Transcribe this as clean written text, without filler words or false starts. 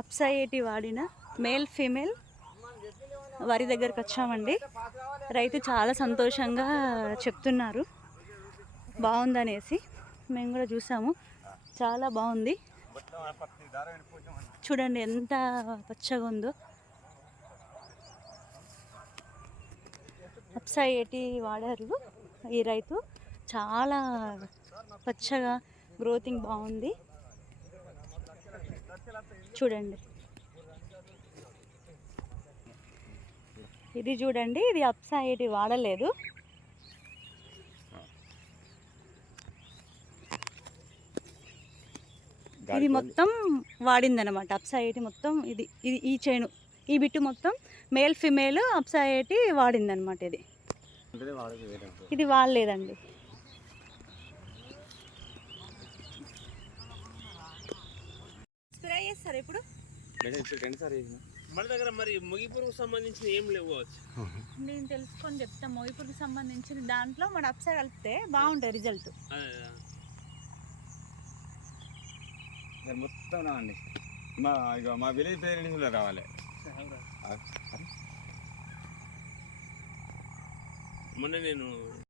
అప్సా ఏటి వాడిన male female వరి దగ్గరకు వచ్చామండి. రైతు చాలా సంతోషంగా చెప్తున్నారు బాగుందనేసి. మేము కూడా చూసాము, చాలా బాగుంది. చూడండి ఎంత పచ్చగా ఉందో. అప్సా ఏటి వాడారు ఈ రైతు. చాలా పచ్చగా గ్రోతింగ్ బాగుంది. చూడండి, ఇది చూడండి, ఇది అప్సా ఏటి వాడలేదు. ఇది మొత్తం వాడిందనమాట అప్సా ఏటి మొత్తం. ఇది ఇది ఈ చైను, ఈ బిట్టు మొత్తం మేల్ ఫిమేల్ అప్సా ఏటి వాడిందనమాట. ఇది వాడలేదండి. స్ప్రే చేస్తారు ఇప్పుడు మన దగ్గర. మరి మొగిపురుకు సంబంధించిన ఏం లేవు. నేను తెలుసుకొని చెప్తాను. మొగిపురుకు సంబంధించిన దాంట్లో మన అప్సా కలిపితే బాగుంటుంది రిజల్ట్. మొత్తం రావండి. మా విలేజ్ పేరెంట్స్ రావాలి. మొన్న నేను